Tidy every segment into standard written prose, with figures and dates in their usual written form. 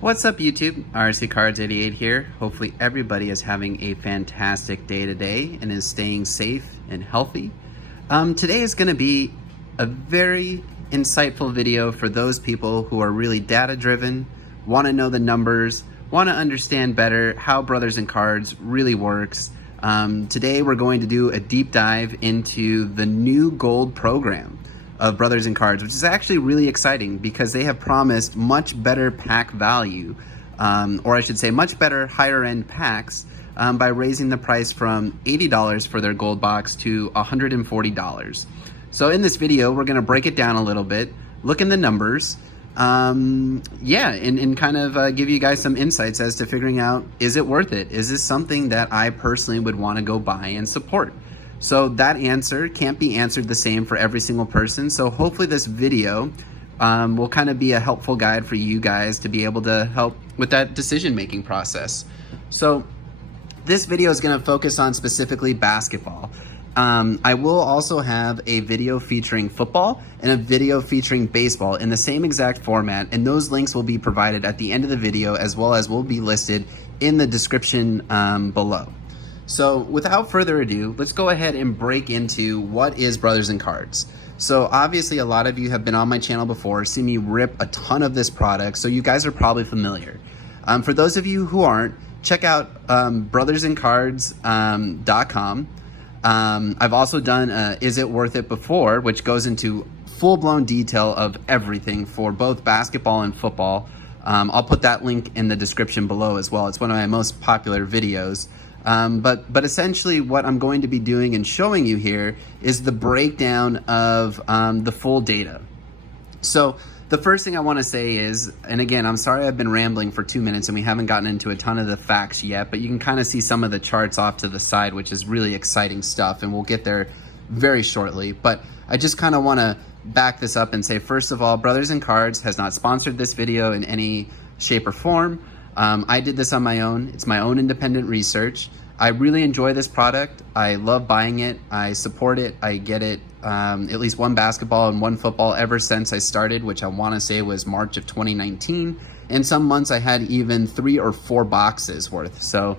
What's up YouTube? RC Cards 88 here. Hopefully everybody is having a fantastic day today and is staying safe and healthy. Today is going to be a very insightful video for those people who are really data driven, want to know the numbers, want to understand better how Brothers in Cards really works. Today we're going to do a deep dive into the new gold program of Brothers in Cards, which is actually really exciting because they have promised much better pack value, or I should say much better higher end packs by raising the price from $80 for their gold box to $140. So in this video, we're gonna break it down a little bit, look in the numbers, and kind of give you guys some insights as to figuring out, is it worth it? Is this something that I personally would wanna go buy and support? So that answer can't be answered the same for every single person. So hopefully this video will kind of be a helpful guide for you guys to be able to help with that decision-making process. So this video is going to focus on specifically basketball. I will also have a video featuring football and a video featuring baseball in the same exact format, and those links will be provided at the end of the video as well as will be listed in the description below. So without further ado, let's go ahead and break into what is Brothers in Cards. So obviously a lot of you have been on my channel before, seen me rip a ton of this product, so you guys are probably familiar. For those of you who aren't, check out brothersincards.com. I've also done Is It Worth It before, which goes into full-blown detail of everything for both basketball and football. I'll put that link in the description below as well. It's one of my most popular videos. But essentially what I'm going to be doing and showing you here is the breakdown of the full data. So the first thing I want to say is, and again, I'm sorry I've been rambling for 2 minutes and we haven't gotten into a ton of the facts yet, but you can kind of see some of the charts off to the side, which is really exciting stuff, and we'll get there very shortly. But I just kind of want to back this up and say, first of all, Brothers in Cards has not sponsored this video in any shape or form. I did this on my own. It's my own independent research. I really enjoy this product. I love buying it. I support it. I get it at least one basketball and one football ever since I started, which I want to say was March of 2019. And some months I had even 3 or 4 boxes worth. So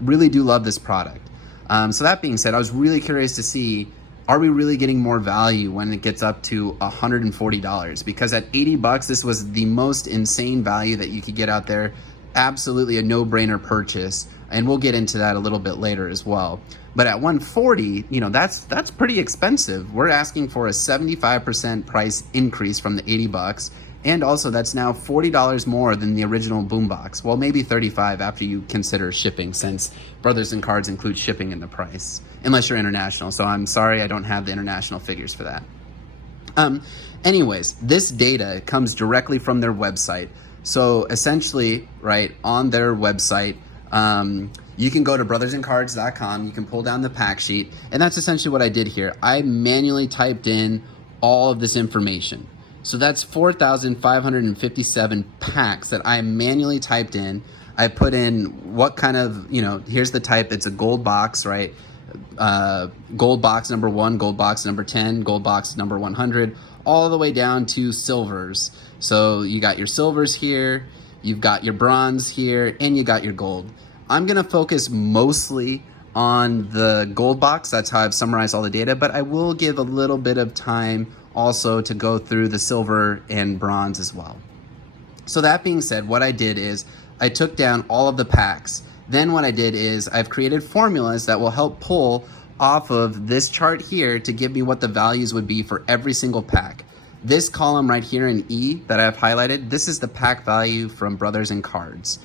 really do love this product. So that being said, I was really curious to see, are we really getting more value when it gets up to $140? Because at 80 bucks, this was the most insane value that you could get out there. Absolutely a no-brainer purchase, and we'll get into that a little bit later as well. But at 140, you know, that's pretty expensive. We're asking for a 75% price increase from the 80 bucks, and also that's now $40 more than the original boombox. Well, maybe 35 after you consider shipping, since Brothers in Cards include shipping in the price, unless you're international. So I'm sorry I don't have the international figures for that. Anyways, this data comes directly from their website. So essentially, right, on their website, you can go to brothersincards.com, you can pull down the pack sheet, and that's essentially what I did here. I manually typed in all of this information. So that's 4,557 packs that I manually typed in. I put in what kind of, you know, here's the type, it's a gold box, right? Gold box number 1, gold box number 10, gold box number 100, all the way down to silvers. So you got your silvers here, you've got your bronze here, and you got your gold. I'm gonna focus mostly on the gold box. That's how I've summarized all the data, but I will give a little bit of time also to go through the silver and bronze as well. So that being said, what I did is I took down all of the packs. Then what I did is I've created formulas that will help pull off of this chart here to give me what the values would be for every single pack. This column right here in E that I've highlighted, this is the pack value from Brothers in Cards.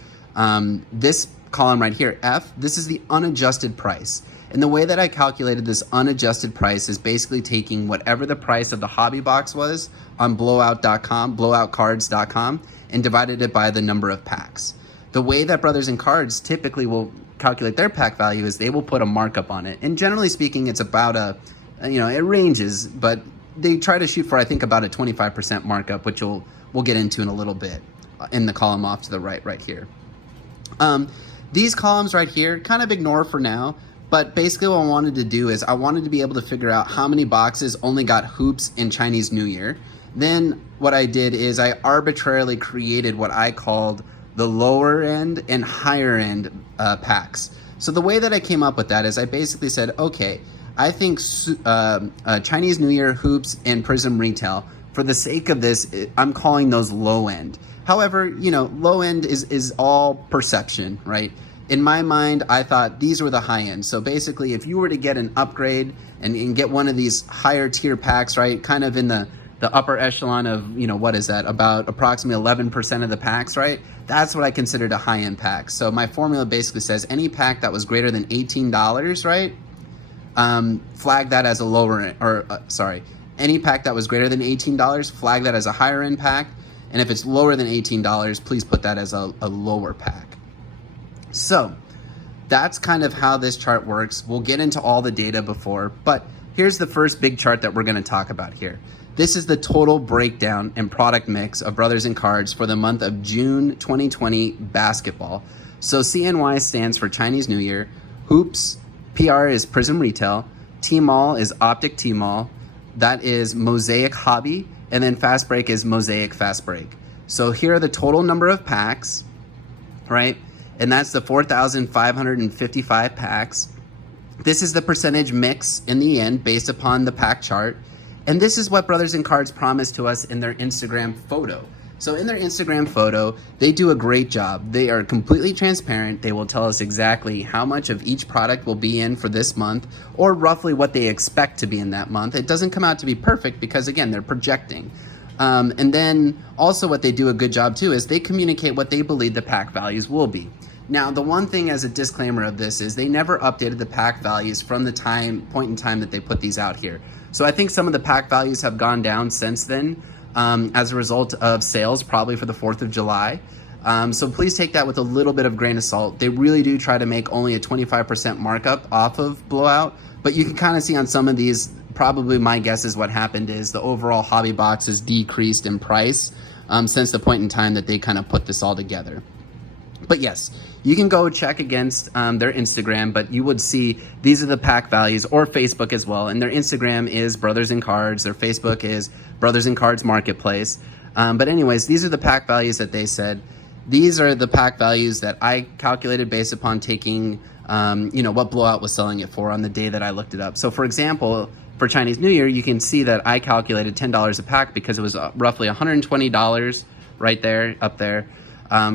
This column right here, F, this is the unadjusted price. And the way that I calculated this unadjusted price is basically taking whatever the price of the hobby box was on blowoutcards.com, and divided it by the number of packs. The way that Brothers in Cards typically will calculate their pack value is they will put a markup on it. And generally speaking, it's about you know, it ranges, but they try to shoot for, I think, about a 25% markup, which we'll get into in a little bit in the column off to the right here. These columns right here, kind of ignore for now, but basically what I wanted to do is I wanted to be able to figure out how many boxes only got hoops in Chinese New Year. Then what I did is I arbitrarily created what I called the lower end and higher end packs. So the way that I came up with that is I basically said, okay, I think Chinese New Year, hoops, and Prism Retail, for the sake of this, I'm calling those low end. However, low end is all perception, right? In my mind, I thought these were the high end. So basically, if you were to get an upgrade and get one of these higher tier packs, right, kind of in the upper echelon of, what is that, about approximately 11% of the packs, right? That's what I considered a high end pack. So my formula basically says any pack that was greater than $18, right? Flag that as a lower end, or any pack that was greater than $18, flag that as a higher end pack. And if it's lower than $18, please put that as a lower pack. So that's kind of how this chart works. We'll get into all the data before, but here's the first big chart that we're going to talk about here. This is the total breakdown and product mix of Brothers in Cards for the month of June 2020 basketball. So CNY stands for Chinese New Year, hoops, PR is Prism Retail, T-Mall is Optic T-Mall, that is Mosaic Hobby, and then Fast Break is Mosaic Fast Break. So here are the total number of packs, right? And that's the 4,555 packs. This is the percentage mix in the end based upon the pack chart. And this is what Brothers in Cards promised to us in their Instagram photo. So in their Instagram photo, they do a great job. They are completely transparent. They will tell us exactly how much of each product will be in for this month, or roughly what they expect to be in that month. It doesn't come out to be perfect because, again, they're projecting. And then also what they do a good job too is they communicate what they believe the pack values will be. Now, the one thing as a disclaimer of this is they never updated the pack values from the point in time that they put these out here. So I think some of the pack values have gone down since then as a result of sales, probably for the 4th of July. So please take that with a little bit of grain of salt. They really do try to make only a 25% markup off of Blowout, but you can kind of see on some of these, probably my guess is what happened is the overall hobby box has decreased in price since the point in time that they kind of put this all together. But yes, you can go check against their Instagram, but you would see these are the pack values, or Facebook as well. And their Instagram is Brothers in Cards. Their Facebook is Brothers in Cards Marketplace. But anyways, these are the pack values that they said. These are the pack values that I calculated based upon taking, what Blowout was selling it for on the day that I looked it up. So for example, for Chinese New Year, you can see that I calculated $10 a pack because it was roughly $120 right there, up there.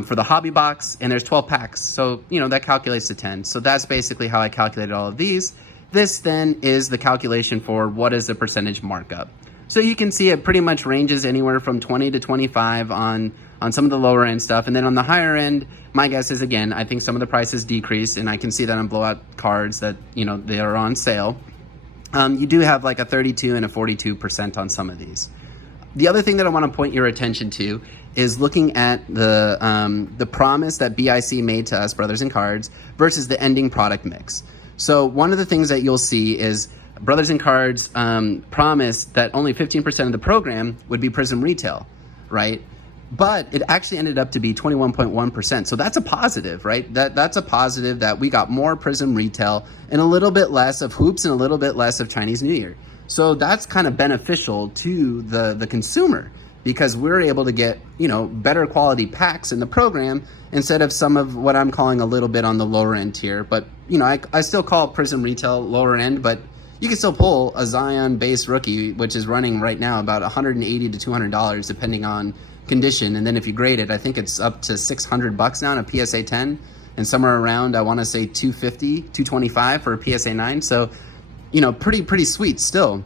For the hobby box, and there's 12 packs. So, that calculates to 10. So that's basically how I calculated all of these. This then is the calculation for what is the percentage markup. So you can see it pretty much ranges anywhere from 20 to 25 on some of the lower end stuff. And then on the higher end, my guess is, again, I think some of the prices decreased, and I can see that on Blowout cards that, they are on sale. You do have like a 32 and a 42% on some of these. The other thing that I want to point your attention to is looking at the promise that BIC made to us, Brothers in Cards, versus the ending product mix. So one of the things that you'll see is Brothers in Cards promised that only 15% of the program would be Prism Retail, right? But it actually ended up to be 21.1%. So that's a positive, right? That's a positive that we got more Prism Retail and a little bit less of hoops and a little bit less of Chinese New Year. So that's kind of beneficial to the consumer, because we're able to get, better quality packs in the program instead of some of what I'm calling a little bit on the lower end tier. But, I still call Prism Retail lower end, but you can still pull a Zion base rookie, which is running right now about $180 to $200 depending on condition. And then if you grade it, I think it's up to $600 now in a PSA 10, and somewhere around, I want to say $250, $225 for a PSA 9. So, pretty sweet still.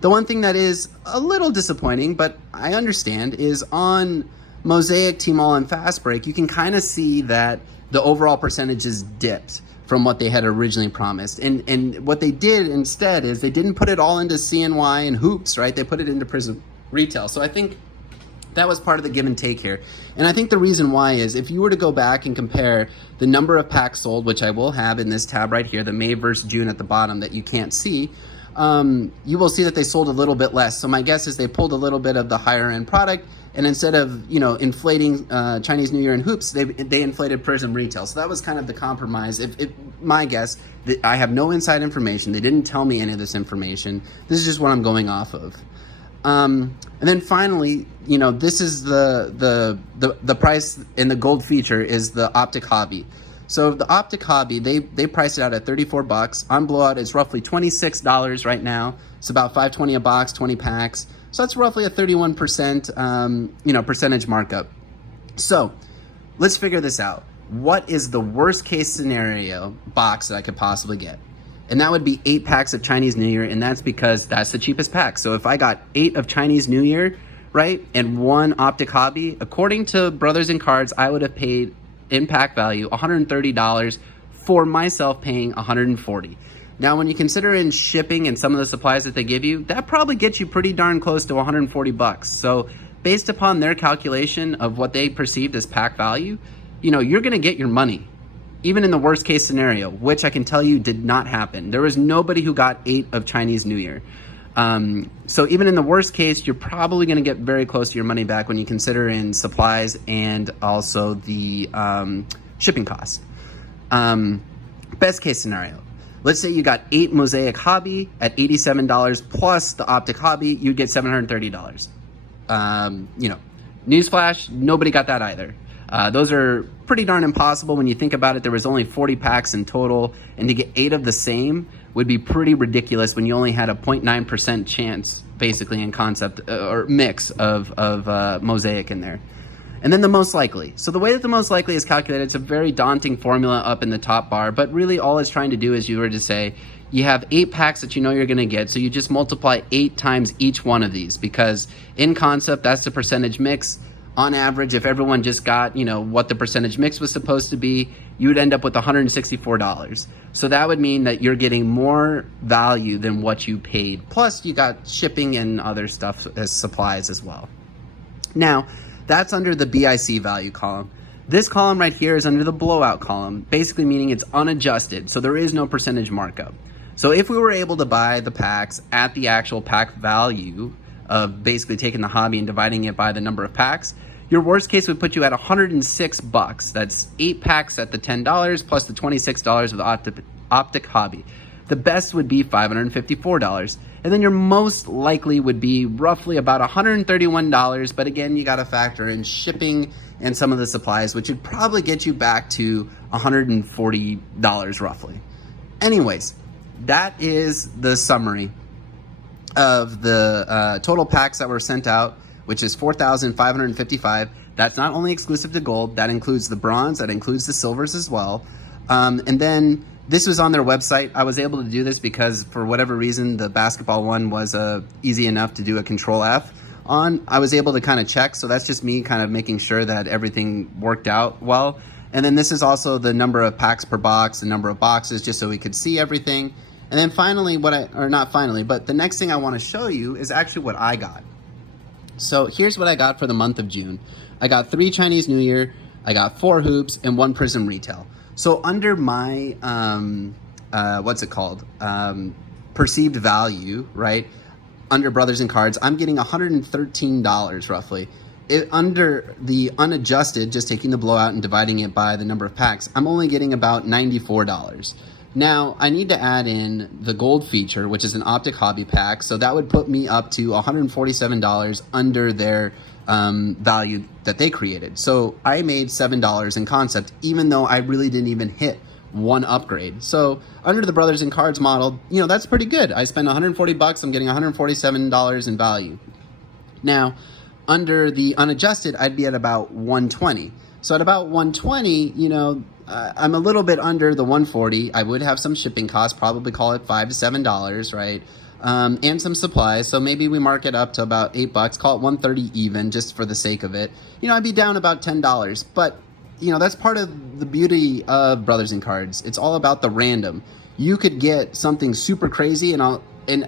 The one thing that is a little disappointing, but I understand, is on Mosaic, T-Mall, and Fast Break, you can kind of see that the overall percentages dipped from what they had originally promised. And what they did instead is they didn't put it all into CNY and hoops, right? They put it into Prism Retail. So I think that was part of the give and take here. And I think the reason why is if you were to go back and compare the number of packs sold, which I will have in this tab right here, the May versus June at the bottom that you can't see, you will see that they sold a little bit less. So my guess is they pulled a little bit of the higher end product, and instead of, inflating Chinese New Year and hoops, they inflated Prism Retail. So that was kind of the compromise. My guess, I have no inside information. They didn't tell me any of this information. This is just what I'm going off of. And then finally, this is the price in the gold feature is the Optic Hobby. So the Optic Hobby, they price it out at $34. On Blowout, it's roughly $26 right now. It's about $5.20 a box, 20 packs. So that's roughly a 31% percentage markup. So let's figure this out. What is the worst case scenario box that I could possibly get? And that would be 8 packs of Chinese New Year, and that's because that's the cheapest pack. So if I got 8 of Chinese New Year, right, and 1 Optic Hobby, according to Brothers in Cards, I would have paid in pack value $130 for myself paying $140. Now, when you consider in shipping and some of the supplies that they give you, that probably gets you pretty darn close to $140. So based upon their calculation of what they perceived as pack value, you're gonna get your money. Even in the worst case scenario, which I can tell you did not happen. There was nobody who got 8 of Chinese New Year. So even in the worst case, you're probably gonna get very close to your money back when you consider in supplies and also the shipping costs. Best case scenario, let's say you got 8 Mosaic Hobby at $87 plus the Optic Hobby, you'd get $730. Newsflash, nobody got that either. Those are pretty darn impossible when you think about it. There was only 40 packs in total, and to get 8 of the same would be pretty ridiculous when you only had a 0.9% chance, basically, in concept or mix of Mosaic in there. And then the most likely. So the way that the most likely is calculated, it's a very daunting formula up in the top bar, but really all it's trying to do is you were to say, you have 8 packs that you're going to get, so you just multiply 8 times each one of these, because in concept, that's the percentage mix. On average, if everyone just got, what the percentage mix was supposed to be, you would end up with $164. So that would mean that you're getting more value than what you paid. Plus, you got shipping and other stuff as supplies as well. Now, that's under the BIC value column. This column right here is under the blowout column, basically meaning it's unadjusted, so there is no percentage markup. So if we were able to buy the packs at the actual pack value of basically taking the hobby and dividing it by the number of packs, your worst case would put you at $106. That's 8 packs at the $10 plus the $26 of the Optic Hobby. The best would be $554. And then your most likely would be roughly about $131. But again, you got to factor in shipping and some of the supplies, which would probably get you back to $140 roughly. Anyways, that is the summary of the total packs that were sent out, which is 4,555. That's not only exclusive to gold, that includes the bronze, that includes the silvers as well. And then this was on their website. I was able to do this because for whatever reason, the basketball one was easy enough to do a Control F on. I was able to kind of check, so that's just me kind of making sure that everything worked out well. And then this is also the number of packs per box, the number of boxes, just so we could see everything. And then finally, but the next thing I want to show you is actually what I got. So here's what I got for the month of June. I got 3 Chinese New Year, I got 4 hoops, and 1 Prism Retail. So under my, perceived value, right, under Brothers in Cards, I'm getting $113 roughly. Under the unadjusted, just taking the blowout and dividing it by the number of packs, I'm only getting about $94. Now, I need to add in the gold feature, which is an Optic Hobby pack, so that would put me up to $147 under their value that they created. So I made $7 in concept, even though I really didn't even hit 1 upgrade. So under the Brothers in Cards model, that's pretty good. I spent $140, I'm getting $147 in value. Now, under the unadjusted, I'd be at about 120. So at about 120, I'm a little bit under the 140. I would have some shipping costs, probably call it $5 to $7, right? And some supplies. So maybe we mark it up to about $8, call it 130 even, just for the sake of it. I'd be down about $10. But, that's part of the beauty of Brothers in Cards. It's all about the random. You could get something super crazy, and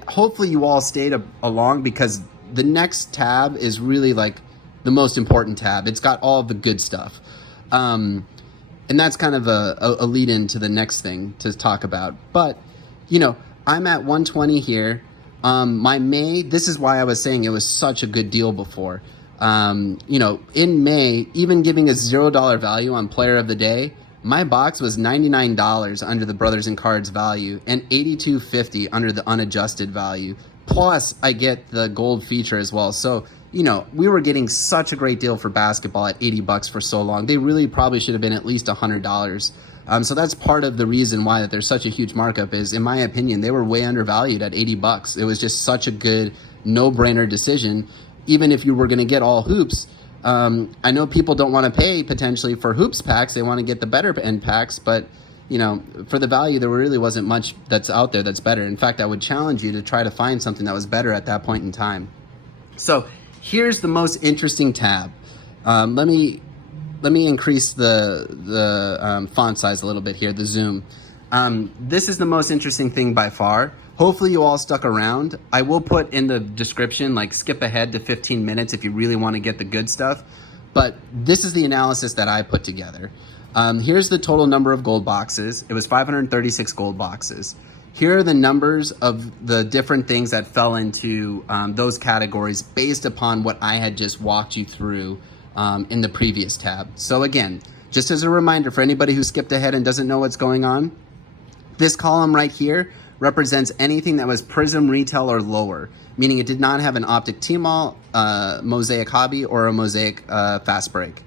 hopefully you all stayed along, because the next tab is really like the most important tab. It's got all the good stuff. And that's kind of a lead into the next thing to talk about. But, I'm at 120 here. My May, this is why I was saying it was such a good deal before. In May, even giving a $0 value on Player of the Day, my box was $99 under the Brothers in Cards value and $82.50 under the unadjusted value. Plus, I get the gold feature as well. So, you know, we were getting such a great deal for basketball at 80 bucks for so long. They really probably should have been at least $100. So that's part of the reason why that there's such a huge markup is, in my opinion, they were way undervalued at 80 bucks. It was just such a good no-brainer decision. Even if you were going to get all hoops, I know people don't want to pay potentially for hoops packs. They want to get the better end packs, but you know, for the value, there really wasn't much that's out there that's better. In fact, I would challenge you to try to find something that was better at that point in time. So here's the most interesting tab. Let me increase the font size a little bit here, the zoom. This is the most interesting thing by far. Hopefully you all stuck around. I will put in the description, like skip ahead to 15 minutes if you really want to get the good stuff. But this is the analysis that I put together. Here's the total number of gold boxes. It was 536 gold boxes. Here are the numbers of the different things that fell into those categories based upon what I had just walked you through in the previous tab. So again, just as a reminder for anybody who skipped ahead and doesn't know what's going on, this column right here represents anything that was Prism Retail or lower, meaning it did not have an Optic Tmall, Mosaic Hobby, or a Mosaic Fast Break.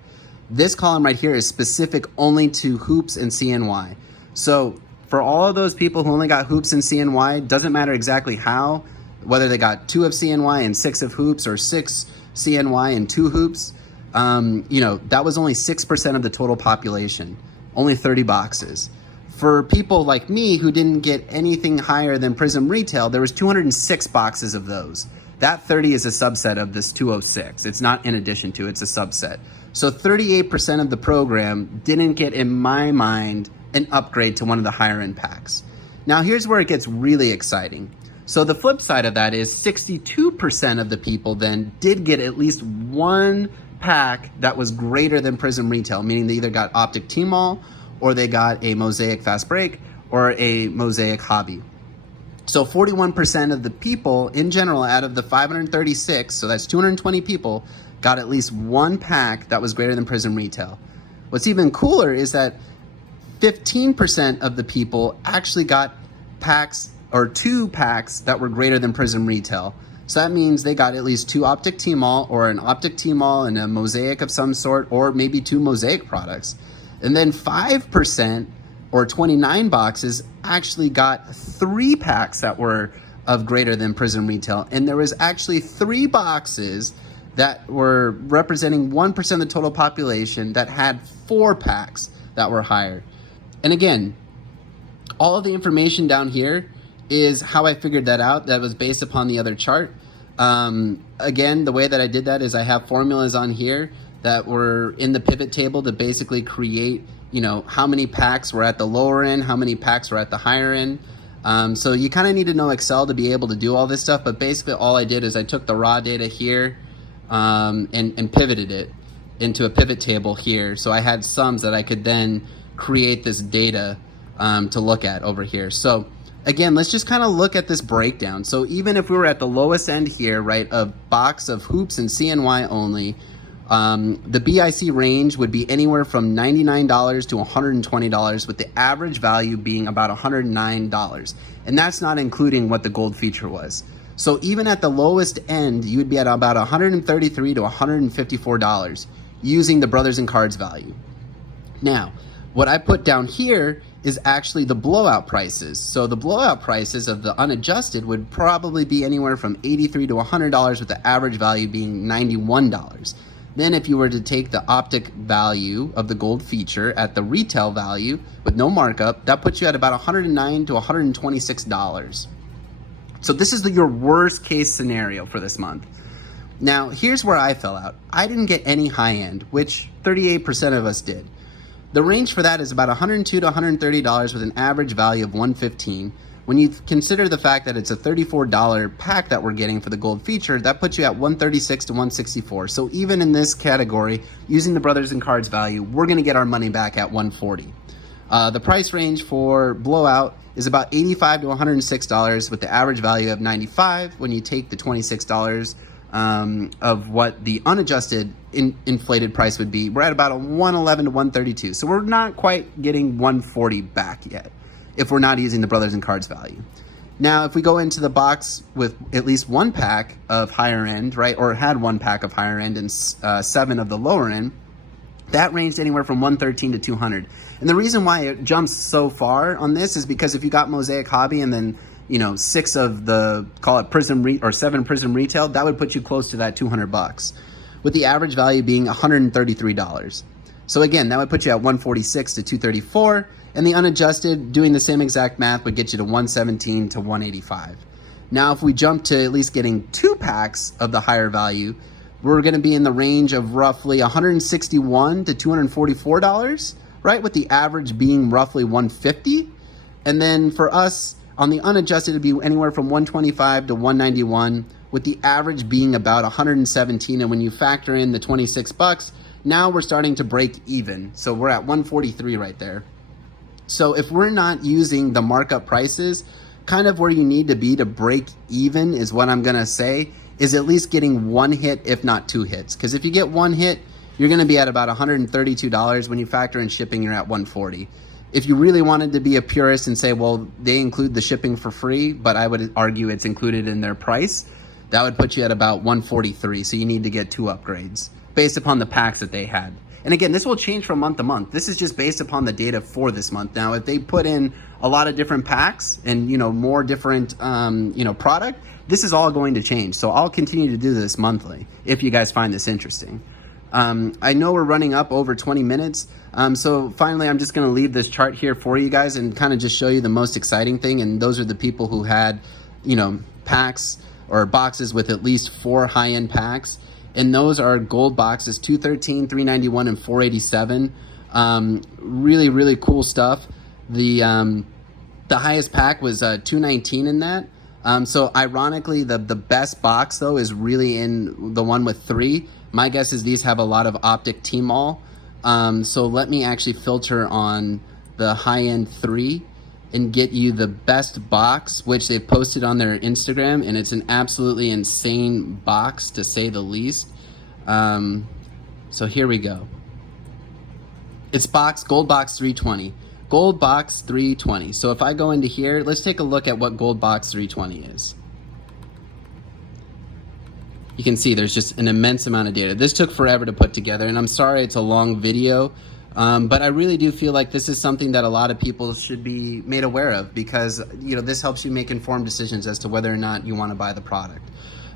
This column right here is specific only to hoops and CNY. So for all of those people who only got hoops and CNY, doesn't matter exactly how, whether they got 2 of CNY and 6 of hoops or 6 CNY and 2 hoops, you know, that was only 6% of the total population, only 30 boxes. For people like me who didn't get anything higher than Prism Retail, there was 206 boxes of those. That 30 is a subset of this 206. It's not in addition to, it's a subset. So 38% of the program didn't get, in my mind, an upgrade to one of the higher end packs. Now here's where it gets really exciting. So the flip side of that is 62% of the people then did get at least one pack that was greater than Prism Retail, meaning they either got Optic Tmall or they got a Mosaic Fast Break or a Mosaic Hobby. So 41% of the people in general out of the 536, so that's 220 people, got at least one pack that was greater than Prism Retail. What's even cooler is that 15% of the people actually got packs or 2 packs that were greater than Prism Retail. So that means they got at least 2 Optic Tmall or an Optic Tmall and a Mosaic of some sort, or maybe 2 Mosaic products. And then 5% or 29 boxes actually got 3 packs that were of greater than Prism Retail. And there was actually 3 boxes that were representing 1% of the total population that had 4 packs that were higher. And again, all of the information down here is how I figured that out. That was based upon the other chart. Again, the way that I did that is I have formulas on here that were in the pivot table to basically create, you know, how many packs were at the lower end, how many packs were at the higher end. So you kind of need to know Excel to be able to do all this stuff, but basically all I did is I took the raw data here and pivoted it into a pivot table here. So I had sums that I could then create this data to look at over here. So again, let's just kind of look at this breakdown. So even if we were at the lowest end here, right, of box of hoops and CNY only, the BIC range would be anywhere from $99 to $120, with the average value being about $109. And that's not including what the gold feature was. So even at the lowest end, you would be at about $133 to $154 using the Brothers and Cards value. Now, what I put down here is actually the blowout prices. So the blowout prices of the unadjusted would probably be anywhere from $83 to $100, with the average value being $91. Then if you were to take the optic value of the gold feature at the retail value with no markup, that puts you at about $109 to $126. So this is your worst case scenario for this month. Now, here's where I fell out. I didn't get any high end, which 38% of us did. The range for that is about $102 to $130 with an average value of $115. When you consider the fact that it's a $34 pack that we're getting for the gold feature, that puts you at $136 to $164. So even in this category, using the Brothers and Cards value, we're gonna get our money back at $140. The price range for blowout is about $85 to $106 with the average value of $95. When you take the $26 of what the unadjusted inflated price would be, we're at about a $111 to $132. So we're not quite getting $140 back yet if we're not using the Brothers and Cards value. Now, if we go into the box with at least one pack of higher end, right, or had one pack of higher end and 7 of the lower end, that ranged anywhere from 113 to 200. And the reason why it jumps so far on this is because if you got Mosaic Hobby and then, 6 of the, call it Prism or 7 Prism Retail, that would put you close to that $200, with the average value being $133. So again, that would put you at 146 to 234, and the unadjusted, doing the same exact math, would get you to 117 to 185. Now, if we jump to at least getting 2 packs of the higher value, we're going to be in the range of roughly $161 to $244, right? With the average being roughly 150. And then for us, on the unadjusted, it'd be anywhere from 125 to 191, with the average being about 117. And when you factor in the $26, now we're starting to break even. So we're at 143 right there. So if we're not using the markup prices, kind of where you need to be to break even is what I'm going to say, is at least getting 1 hit, if not 2 hits. Because if you get 1 hit, you're going to be at about $132. When you factor in shipping, you're at 140. If you really wanted to be a purist and say, well, they include the shipping for free, but I would argue it's included in their price, that would put you at about 143. So you need to get 2 upgrades based upon the packs that they had. And again, this will change from month to month. This is just based upon the data for this month. Now, if they put in a lot of different packs and, more different, product, this is all going to change. So I'll continue to do this monthly if you guys find this interesting. I know we're running up over 20 minutes. So finally, I'm just going to leave this chart here for you guys and kind of just show you the most exciting thing. And those are the people who had, packs or boxes with at least 4 high-end packs. And those are gold boxes, 213, 391, and 487. Really, really cool stuff. The highest pack was 219 in that. So ironically, the best box though is really in the one with 3. My guess is these have a lot of optic T-Mall. So let me actually filter on the high-end 3 and get you the best box, which they've posted on their Instagram, and it's an absolutely insane box to say the least. So here we go. It's gold box 320. Gold box 320. So if I go into here, let's take a look at what gold box 320 is. You can see there's just an immense amount of data. This took forever to put together, and I'm sorry it's a long video. But I really do feel like this is something that a lot of people should be made aware of, because this helps you make informed decisions as to whether or not you want to buy the product.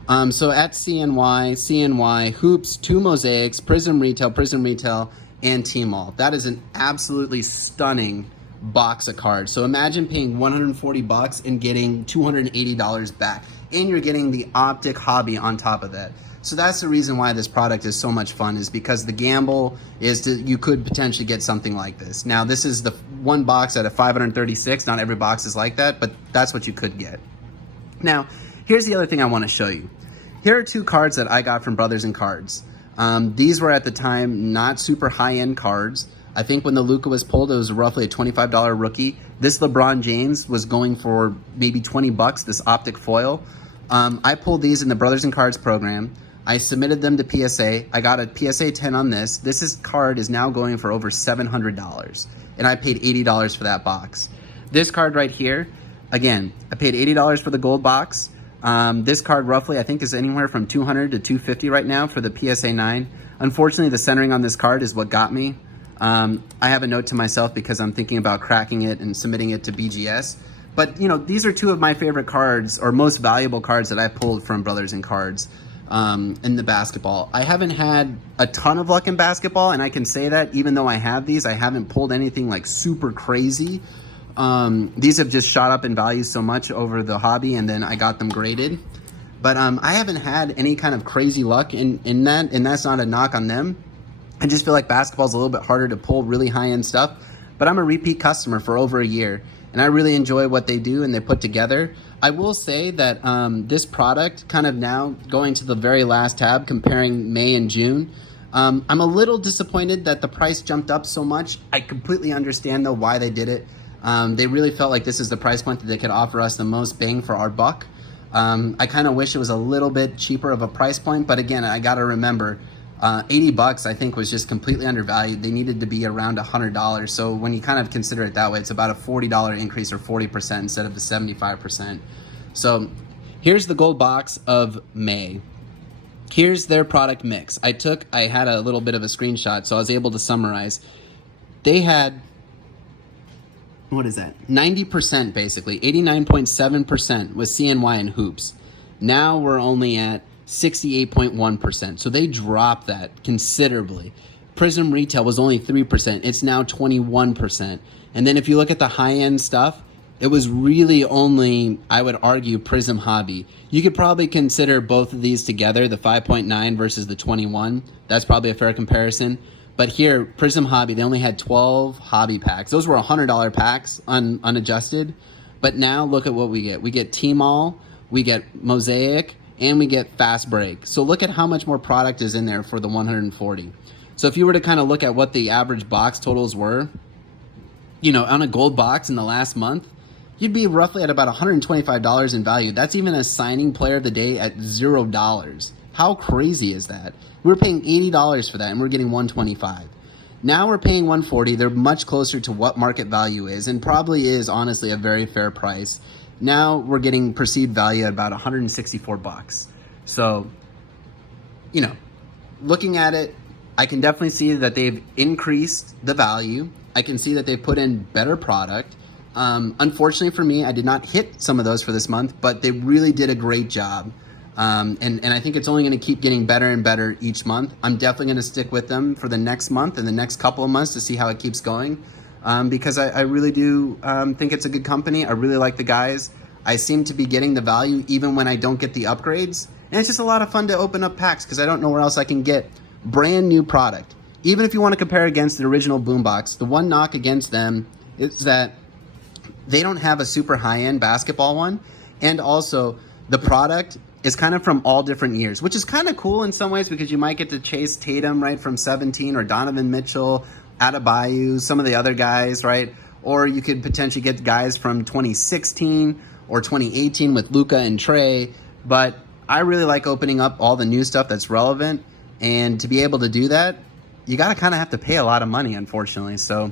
So at CNY, Hoops, 2 Mosaics, Prism Retail, and T-Mall. That is an absolutely stunning box of cards. So imagine paying $140 and getting $280 back, and you're getting the Optic Hobby on top of that. So that's the reason why this product is so much fun, is because the gamble is you could potentially get something like this. Now, this is the one box out of 536. Not every box is like that, but that's what you could get. Now, here's the other thing I want to show you. Here are 2 cards that I got from Brothers in Cards. These were at the time not super high-end cards. I think when the Luka was pulled, it was roughly a $25 rookie. This LeBron James was going for maybe $20, this optic foil. I pulled these in the Brothers in Cards program. I submitted them to PSA. I got a PSA 10 on this. Card is now going for over $700, and I paid $80 for that box. This card right here, again, I paid $80 for the gold box. This card roughly, I think, is anywhere from $200 to $250 right now for the PSA 9. Unfortunately, the centering on this card is what got me. I have a note to myself because I'm thinking about cracking it and submitting it to BGS. But, these are 2 of my favorite cards, or most valuable cards, that I pulled from Brothers in Cards in the basketball. I haven't had a ton of luck in basketball, and I can say that even though I have these, I haven't pulled anything like super crazy. These have just shot up in value so much over the hobby, and then I got them graded. But I haven't had any kind of crazy luck in that, and that's not a knock on them. I just feel like basketball's a little bit harder to pull really high-end stuff, but I'm a repeat customer for over a year, and I really enjoy what they do and they put together. I will say that this product, kind of now going to the very last tab, comparing May and June, I'm a little disappointed that the price jumped up so much. I completely understand, though, why they did it. They really felt like this is the price point that they could offer us the most bang for our buck. I kind of wish it was a little bit cheaper of a price point, but again, I got to remember, $80 I think was just completely undervalued. They needed to be around $100. So when you kind of consider it that way, it's about a $40 increase, or 40% instead of the 75%. So here's the gold box of May. Here's their product mix. I had a little bit of a screenshot, so I was able to summarize. They had, what is that? 90% basically, 89.7% was CNY and hoops. Now we're only at 68.1%. So they dropped that considerably. Prism retail was only 3%. It's now 21%. And then if you look at the high-end stuff, it was really only, I would argue, Prism Hobby. You could probably consider both of these together, the 5.9 versus the 21. That's probably a fair comparison. But here, Prism Hobby, they only had 12 hobby packs. Those were $100 packs unadjusted. But now look at what we get. We get T-Mall, we get Mosaic, and we get Fast Break. So look at how much more product is in there for the 140. So if you were to kind of look at what the average box totals were, you know, on a gold box in the last month, you'd be roughly at about $125 in value. That's even a signing player of the day at $0. How crazy is that? We were paying $80 for that, and we're getting $125. Now we're paying $140. They're much closer to what market value is, and probably is honestly a very fair price. Now we're getting perceived value at about $164. So, you know, looking at it, I can definitely see that they've increased the value. I can see that they've put in better product. Unfortunately for me, I did not hit some of those for this month, but they really did a great job. And I think it's only going to keep getting better and better each month. I'm definitely going to stick with them for the next month and the next couple of months to see how it keeps going. Because I really do think it's a good company. I really like the guys. I seem to be getting the value even when I don't get the upgrades. And it's just a lot of fun to open up packs because I don't know where else I can get brand new product. Even if you want to compare against the original boombox, the one knock against them is that they don't have a super high-end basketball one. And also, the product is kind of from all different years, which is kind of cool in some ways because you might get to chase Tatum, right, from 17, or Donovan Mitchell, Adebayo, some of the other guys, right? Or you could potentially get guys from 2016 or 2018 with Luka and Trey. But I really like opening up all the new stuff that's relevant. And to be able to do that, you got to kind of have to pay a lot of money, unfortunately. So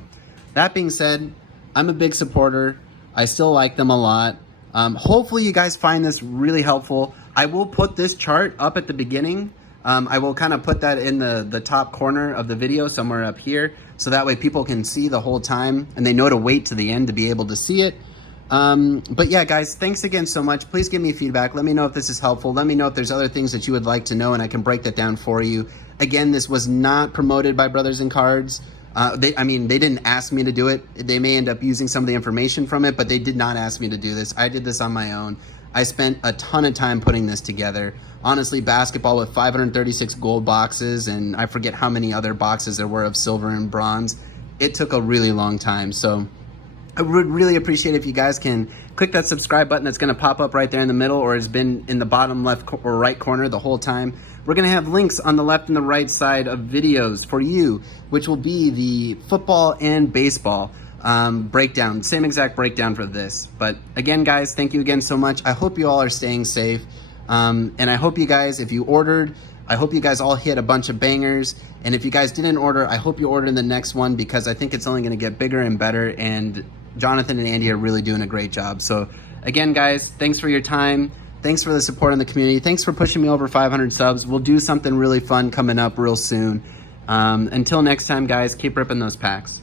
that being said, I'm a big supporter. I still like them a lot. Hopefully you guys find this really helpful. I will put this chart up at the beginning. I will kind of put that in the top corner of the video, somewhere up here, so that way people can see the whole time and they know to wait to the end to be able to see it. But yeah, guys, thanks again so much. Please give me feedback. Let me know if this is helpful. Let me know if there's other things that you would like to know, and I can break that down for you. Again, this was not promoted by Brothers in Cards. They didn't ask me to do it. They may end up using some of the information from it, but they did not ask me to do this. I did this on my own. I spent a ton of time putting this together. Honestly, basketball with 536 gold boxes, and I forget how many other boxes there were of silver and bronze. It took a really long time. So I would really appreciate if you guys can click that subscribe button that's going to pop up right there in the middle, or has been in the bottom left or right corner the whole time. We're going to have links on the left and the right side of videos for you, which will be the football and baseball breakdown, same exact breakdown for this. But again, guys, thank you again so much. I hope you all are staying safe. And I hope you guys, if you ordered, I hope you guys all hit a bunch of bangers. And if you guys didn't order, I hope you order in the next one, because I think it's only going to get bigger and better. And Jonathan and Andy are really doing a great job. So again, guys, thanks for your time. Thanks for the support in the community. Thanks for pushing me over 500 subs. We'll do something really fun coming up real soon. Until next time, guys, keep ripping those packs.